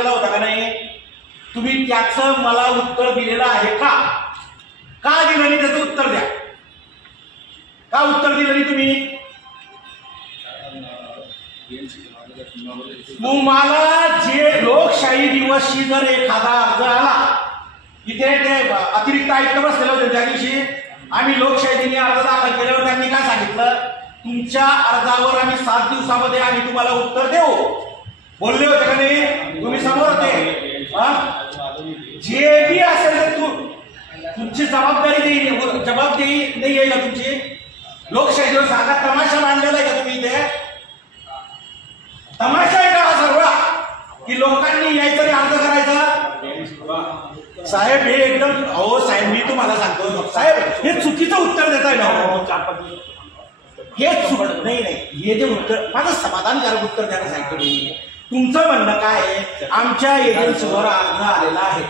मांडलेला होता का नाही, तुम्ही त्याचं मला उत्तर दिलेलं आहे का? का दिलं नाही त्याचं उत्तर द्या. का उत्तर दिलं नाही तुम्ही? तुम्हाला जे लोकशाही दिवसशी जर एखादा अर्ज आला, इथे ते अतिरिक्त आयुक्त बसलेले होते त्या दिवशी, आम्ही लोकशाही दिनी अर्ज दाखल केल्यावर त्यांनी काय सांगितलं, तुमच्या अर्जावर आम्ही 7 दिवसामध्ये आम्ही तुम्हाला उत्तर देऊ बोलले होते का नाही? तुम्ही समोर होते. जे बी असेल तर तुमची जबाबदारी नाही आहे का तुमची? लोकशाही दिवस हा तमाशा मांडलेला आहे का तुम्ही इथे? तमाशा आहे का हा सर्व की लोकांनी यायचं आणि अर्ज करायचा? साहेब हे एकदम, अहो साहेब मी तुम्हाला सांगतो साहेब, हे चुकीचं उत्तर देताय ना. हे नाही, हे जे उत्तर माझं समाधानकारक उत्तर द्यायला सांगितलं मी. तुमचं म्हणणं काय आहे? आमच्या एजन्सीवर अर्ज आलेला आहे.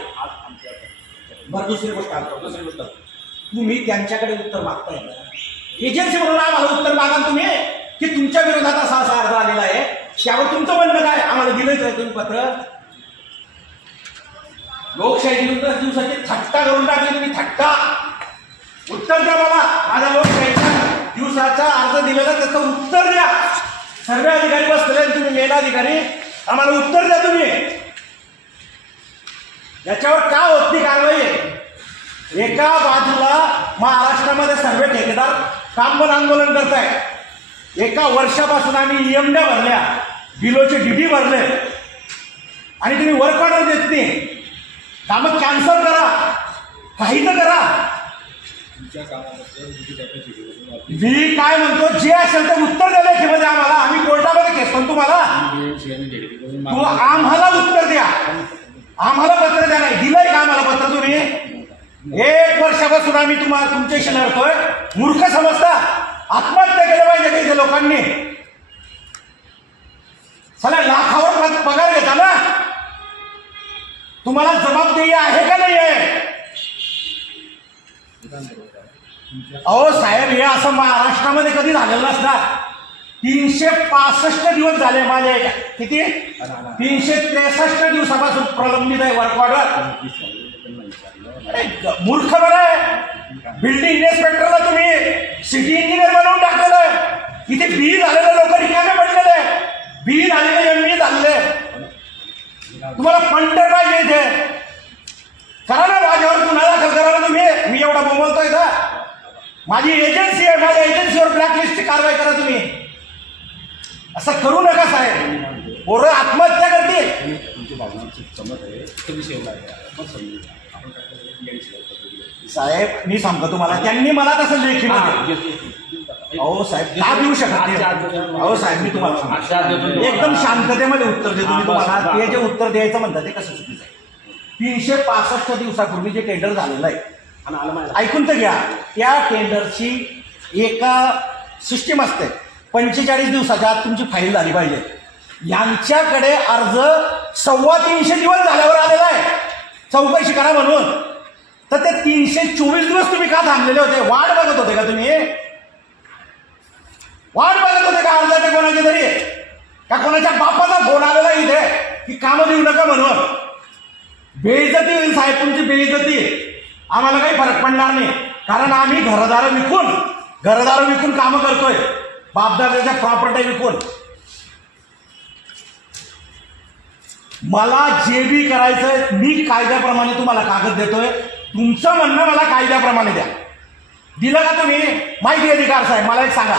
बरं, दुसरी गोष्ट तुम्ही त्यांच्याकडे उत्तर मागताय ना, एजन्सी म्हणून आम्हाला उत्तर मागा तुम्ही की तुमच्या विरोधात असा अर्ज आलेला आहे, त्यावर तुमचं म्हणणं काय? आम्हाला दिलंच तुम्ही पत्र. लोकशाही दिवसाची थट्टा करून टाकली तुम्ही, थट्टा. उत्तर द्या मला, माझ्या लोकशाहीच्या दिवसाचा अर्ज दिलेला त्याचं उत्तर द्या. सर्व अधिकारी बसलेले तुम्ही, मेल अधिकारी, आम्हाला उत्तर द्या तुम्ही. याच्यावर का होत नाही कारवाई? एका बाजूला महाराष्ट्रामध्ये सर्व ठेकेदार काम बंद आंदोलन करताय. एका वर्षापासून आम्ही EMD भरल्या, बिलोचे DD भरले, आणि तुम्ही वर्क ऑर्डर देत नाही. कामं कॅन्सल करा, काही तर करा. मी काय म्हणतो, जे असेल ते उत्तर द्यायला लेखीमध्ये आम्हाला. आम्ही कोर्टामध्ये केस पण तुम्हाला आम्हाला उत्तर द्या. आम्हाला पत्र द्या. नाही दिलंय का आम्हाला पत्र तुम्ही? 1 वर्षापासून आम्ही तुमच्याशी लढतोय. मूर्ख समजता? आत्महत्या केल्या पाहिजे काही लोकांनी. चला लाखावर पगार घेता ना, तुम्हाला जबाबदारी आहे का नाही आहे? अहो साहेब, हे असं महाराष्ट्रामध्ये कधी झालेलं नसणार. 365 दिवस झाले माझे. किती? 363 दिवसापासून प्रलंबित आहे वर्क ऑर्डर. मूर्ख बरं आहे. बिल्डिंग इन्स्पेक्टरला तुम्ही सिटी इंजिनियर बनवून टाकलेलं आहे. इथे बी झालेले लोक रिकामे पडलेले, बी झालेले ME झालेले. तुम्हाला पंटर पाहिजे इथे. करा ना, माझ्यावर गुन्हा दाखल करा ना तुम्ही. मी एवढा बोलतोय का? माझी एजन्सी आहे, माझ्या एजन्सीवर ब्लॅकलिस्टची कारवाई करा तुम्ही. असं करू नका साहेब, पोरं आत्महत्या करतील. साहेब मी सांगतो तुम्हाला, त्यांनी मला तसं लेखी अहो साहेब का देऊ शकत नाही. अहो साहेब मी तुम्हाला एकदम शांततेमध्ये उत्तर देतो. मी तुम्हाला ते जे उत्तर द्यायचं म्हणतात ते कसं चुकीचं आहे. 365 दिवसापूर्वी जे टेंडर झालेलं आहे, ऐकून तर घ्या. त्या टेंडरची एका सिस्टीम असते, 45 दिवसाच्या आत तुमची फाईल झाली पाहिजे. यांच्याकडे अर्ज 350 दिवस झाल्यावर आलेला आहे चौकशी करा म्हणून. तर ते 324 दिवस तुम्ही का थांबलेले होते? वाट बघत होते का तुम्ही? वाट बघत होते का अर्जाच्या कोणाची तरी? का कोणाच्या बापाचा फोन आलेला इथे की कामं देऊ नका म्हणून? बेइज्जती होईल साहेब तुमची, बेइज्जती. आम्हाला काही फरक पडणार नाही, कारण आम्ही घरदारं विकून कामं करतोय, बापदादाच्या प्रॉपर्टी विकून. मला जे बी करायचंय मी कायद्याप्रमाणे तुम्हाला कागद देतोय. तुमचं म्हणणं मला कायद्याप्रमाणे द्या. दिलं का तुम्ही? माहिती अधिकार साहेब मला एक सांगा,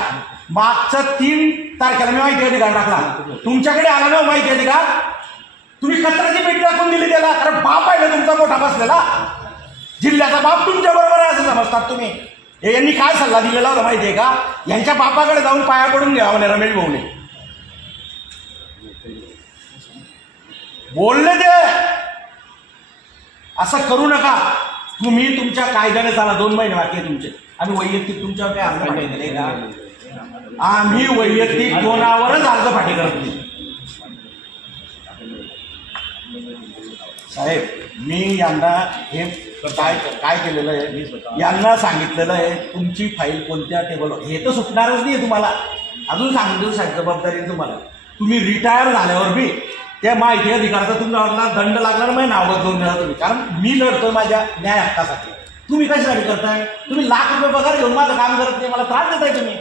मागच्या 3 तारखेला मी माहिती अधिकार टाकला, तुमच्याकडे आला ना माहिती अधिकार? तुम्ही कचऱ्याची पेटी टाकून दिली त्याला. कारण बाप आहे ना तुमचा मोठा बसलेला, जिल्ह्याचा बाप तुमच्या बरोबर आहे असं समजतात तुम्ही. यांनी काय सल्ला दिलेला होता माहिती आहे का? यांच्या बापाकडे जाऊन पाया पडून घ्यावा म्हणे रमेश भाऊने. बोलले ते असं करू नका. तुम्ही तुमच्या कायद्याने चाला. 2 महिने बाकी आहे तुमचे. आम्ही वैयक्तिक तुमच्यावर काय अर्ज फाटी दिले का? आम्ही वैयक्तिक कोणावरच अर्ज फाटी करत नाही साहेब. मी यांना हे काय केलेलं आहे, यांना सांगितलेलं आहे तुमची फाईल कोणत्या टेबलवर, हे तर सुटणारच नाही तुम्हाला. अजून सांगितलं साहेब जबाबदारी तुम्हाला. तुम्ही रिटायर झाल्यावर बी त्या माहिती अधिकाराचा तुमचा दंड लागला ना, माझे नाव बदलून द्या तुम्ही, कारण मी लढतोय माझ्या न्याय हक्कासाठी. तुम्ही कशासाठी करताय? तुम्ही लाख रुपये पगार घेऊन माझं काम करत नाही, मला त्रास देताय तुम्ही.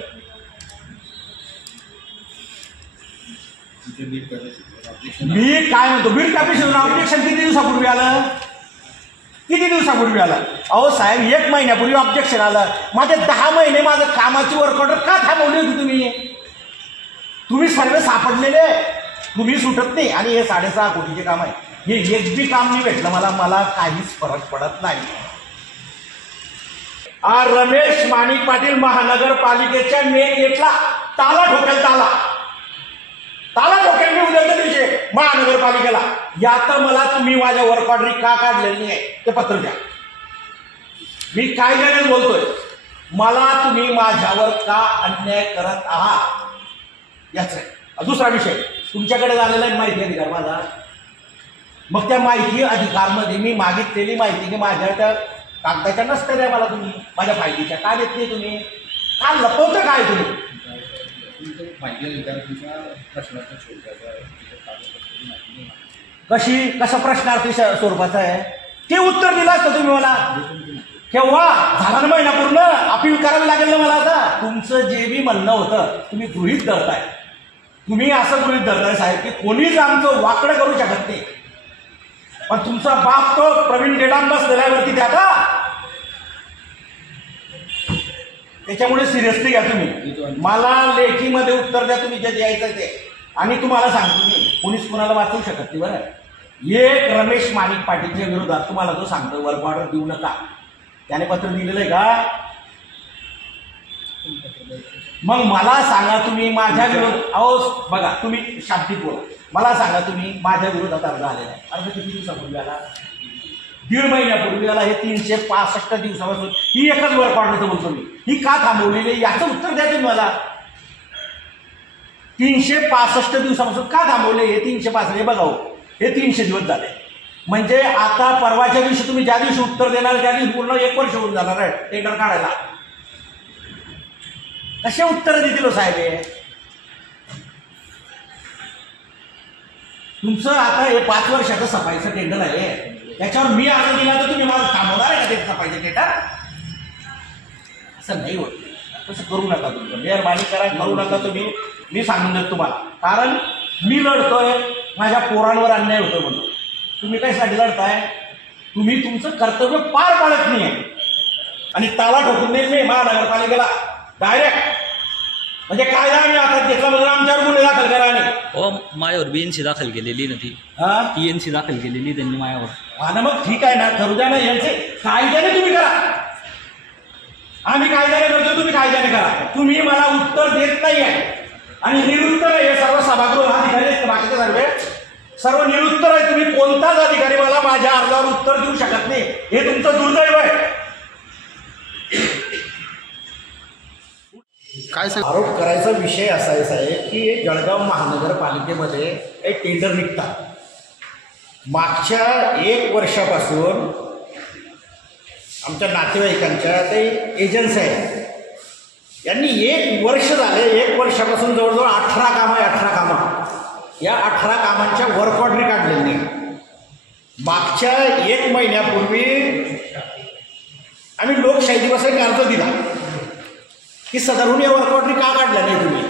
मी काय म्हणतो, बीड कॅपिशन ऑब्जेक्शन किती दिवसापूर्वी आलं? किती दिवसापूर्वी आलं? अहो साहेब, 1 महिन्यापूर्वी ऑब्जेक्शन आलं. माझे 10 महिने माझं कामाची वर्क ऑर्डर का थांबवली होती तुम्ही? तुम्ही सर्व सापडलेले, तुम्ही सुटत नाही. आणि हे 6.5 कोटीचे काम आहे, हे एक बी काम नाही भेटलं मला काहीच फरक पडत नाही. रमेश माणिक पाटील महानगरपालिकेच्या मेन गेटला ताला ठोकेल, ताला ठोकेल मी उद्याच्या दिवशी महानगरपालिकेला. यात मला तुम्ही माझ्या वर्क ऑर्डर का काढलेली आहे ते पत्र द्या. मी काय गरज बोलतोय, मला तुम्ही माझ्यावर का अन्याय करत आहात याच आहे. दुसरा विषय, तुमच्याकडे झालेला आहे माहिती अधिकार माझा. मग त्या माहिती अधिकारमध्ये मी मागितलेली माहिती की माझ्या त्या कागदाच्या नसत्या द्या मला तुम्ही, माझ्या फायलीच्या का देत नाही तुम्ही? का लपवतं काय तुम्ही? कसं प्रश्नार्थी स्वरूपाचं आहे ते उत्तर दिलं असतं तुम्ही मला. केव्हा झाला ना महिना पूर्ण, अपील करायला लागेल ना मला. आता तुमचं जे बी म्हणणं होतं तुम्ही गृहीत धरताय. तुम्ही असं गृहीत धरताय साहेब की कोणीच आमचं वाकडं करू शकत नाही. पण तुमचा बाप तो प्रवीण गेडाम बसलेला आहे वरती, आता त्याच्यामुळे सिरियसली घ्या तुम्ही. मला लेखीमध्ये उत्तर द्या तुम्ही जे द्यायचं ते. आणि तुम्हाला सांगतो मी, पोलीस कोणाला वाचवू शकत नाही बरं. एक रमेश माणिक पाटीलच्या विरोधात तुम्हाला जो सांगतो वर्क ऑर्डर देऊ नका, त्याने पत्र दिलेलं आहे का? मग मला सांगा तुम्ही माझ्या विरोधात, अहो बघा तुम्ही शाब्दिक बोला, मला सांगा तुम्ही माझ्या विरोधात अर्ज आलेला आहे. अर्ज किती दिवसापूर्वी आला? 1.5 महिन्यापूर्वी आला. हे 365 दिवसापासून ही एकच वर्क ऑर्डरचं बोलतो मी, ही का थांबवलेली आहे याचं उत्तर द्या तुम्ही मला. 365 दिवसापासून का थांबवले? हे 365 हे बघा, हे 300 दिवस झाले. म्हणजे आता परवाच्या दिवशी तुम्ही ज्या दिवशी उत्तर देणार त्या दिवशी पूर्ण 1 वर्ष होऊन जाणार आहे टेंडर काढायला. कसे उत्तर देतील साहेब? हे तुमचं आता हे 5 वर्षाचं सफाईचं टेंडर आहे, त्याच्यावर मी अर्ज दिला तर तुम्ही मला थांबवणार आहे का ते सफाईचं टेंडर? असं नाही होत, तसं करू नका. तुमचं मेहरबानी करा, करू नका तुम्ही. मी सांगून देतो तुम्हाला, कारण मी लढतोय, माझ्या पोरांवर अन्याय होतो म्हणून. तुम्ही कशासाठी लढताय? तुम्ही तुमचं कर्तव्य पार पाडत नाही आहे. आणि ताला ठोकून देईल मी महानगरपालिकेला डायरेक्ट. म्हणजे कायदा आम्ही हातात घेतला म्हणून आमच्यावर गुन्हे दाखल करा. हो, माझ्यावर BNC दाखल केलेली ना, ती TNC दाखल केलेली त्यांनी माझ्यावर. हा ना, मग ठीक आहे ना, करू द्या ना. यांचे कायद्याने तुम्ही करा. आम्ही कायद्याने करतो, तुम्ही कायद्याने करा. तुम्ही मला उत्तर देत नाही आहे आणि निरुत्तर आहे. सर्व सभागृह अधिकारी बाकीचे सर्व निरुत्तर आहे. तुम्ही कोणताच अधिकारी मला माझ्या अर्जावर उत्तर देऊ शकत नाही. हे तुमचं दुर्दैव आहे. काय आरोप करायचा विषय असा आहे साहेब की जळगाव महानगरपालिकेमध्ये एक टेंडर निघतात. मागच्या 1 वर्षापासून आमच्या नातेवाईकांच्या ते एजन्सी आहेत, यांनी 1 वर्ष झाले, 1 वर्षापासून जवळजवळ 18 कामं आहे. 18 कामं, या 18 कामांच्या वर्क ऑर्डर काढलेली. मागच्या 1 महिन्यापूर्वी आम्ही लोकशाही दिवस एक अर्ज दिला की सदरून या वर्क ऑर्डर का काढल्या नाही तुम्ही?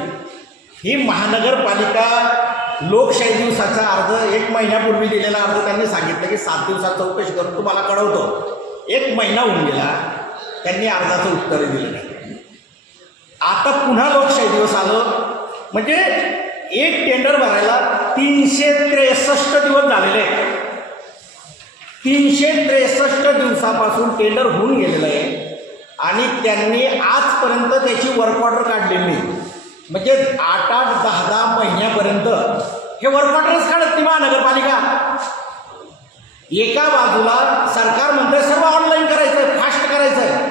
ही महानगरपालिका लोकशाही दिवसाचा अर्ज 1 महिन्यापूर्वी दिलेला अर्ज त्यांनी सांगितलं की 7 दिवसात चौकशी करून तुम्हाला कळवतो. 1 महिना होऊन गेला, त्यांनी अर्जाचं उत्तर दिलं नाही. आता पुन्हा लोकशाही दिवस आलं, म्हणजे एक टेंडर भरायला 363 दिवस झालेले आहेत. 363 दिवसापासून टेंडर होऊन गेलेलं आहे आणि त्यांनी आजपर्यंत त्याची वर्क ऑर्डर काढलेली नाही. म्हणजे 8-8, 10-10 महिन्यापर्यंत हे वर्क ऑर्डरच काढत नाही महानगरपालिका. एका बाजूला सरकार म्हणतंय सर्व ऑनलाईन करायचं, फास्ट करायचं.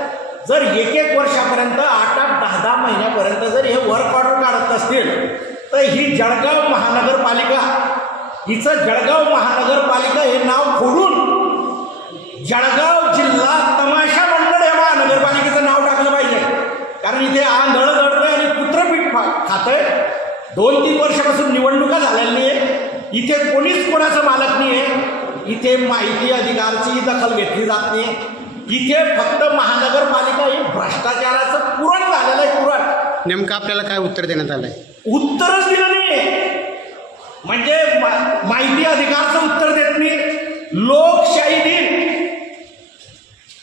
जर 1-1 वर्षापर्यंत 8-8, 10-10 महिन्यापर्यंत जर हे वर्क ऑर्डर काढत असतील तर ही जळगाव महानगरपालिका, हिचं जळगाव महानगरपालिका हे नाव फोडून जळगाव जिल्हा तमाशा मंडळ या महानगरपालिकेचं नाव टाकलं पाहिजे. कारण इथे आंधळ जळतंय आणि पुत्रपीठ खातंय. 2-3 वर्षापासून निवडणुका झालेली आहे. इथे कोणीच कोणाचं मालक नाही आहे. इथे माहिती अधिकारची दखल घेतली जात नाही. इथे फक्त महानगरपालिका ही भ्रष्टाचाराचं पुरण झालेलं आहे. पुरण नेमकं आपल्याला काय उत्तर देण्यात आलंय? उत्तरच दिलं नाही. म्हणजे माहिती अधिकारचं उत्तर देत नाही. लोकशाही दिन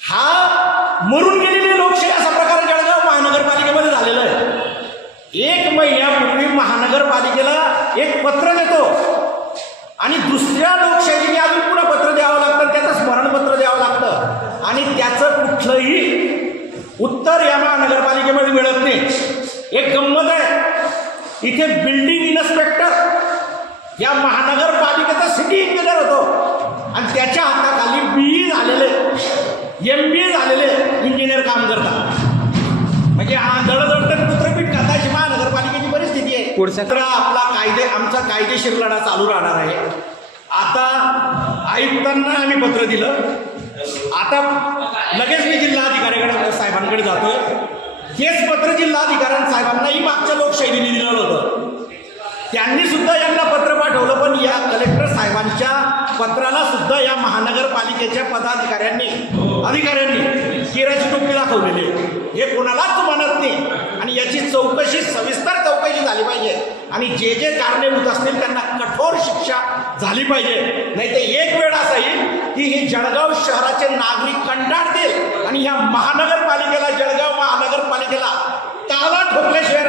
हा मरून गेलेली लोकशाही असा प्रकार जळगाव महानगरपालिकेमध्ये झालेला आहे. 1 महिन्यापूर्वी महानगरपालिकेला एक पत्र देतो आणि दुसऱ्या लोकशाहीने अजून पुन्हा पत्र द्यावं लागतं, त्याचं स्मरणपत्र द्यावं लागतं आणि त्याचं कुठलंही उत्तर या महानगरपालिकेमध्ये मिळत नाही. एक गंमत आहे, इथे बिल्डिंग इन्स्पेक्टर या महानगरपालिकेचा सिटी इंजिनियर होतो आणि त्याच्या हाताखाली BE झालेले MBA झालेले इंजिनियर काम करतात. म्हणजे हा दळदळतं पुत्रपीठ करताची महानगरपालिकेची परिस्थिती आहे. तर आमचा कायदेशीर लढा चालू राहणार आहे. आता आयुक्तांना आम्ही पत्र दिलं. आता लगेच मी जिल्हाधिकाऱ्याकडे साहेबांकडे जातोय. हेच पत्र जिल्हाधिकाऱ्यांना साहेबांनाही मागच्या लोकशाहीने दिलेलं होतं. त्यांनी सुद्धा यांना पत्र पाठवलं, पण या कलेक्टर साहेबांच्या पत्राला सुद्धा या महानगरपालिकेच्या पदाधिकाऱ्यांनी केराची टोपी दाखवलेली आहे. हे कोणालाच म्हणत नाही आणि याची चौकशी सविस्तर चौकशी झाली पाहिजे आणि जे जे कारणीभूत असतील त्यांना कठोर शिक्षा झाली पाहिजे. नाही तर एक वेळ असा येईल की ही जळगाव शहराचे नागरिक कंटाळतील आणि ह्या महानगरपालिकेला, जळगाव महानगरपालिकेला ताला ठोकल्याशिवाय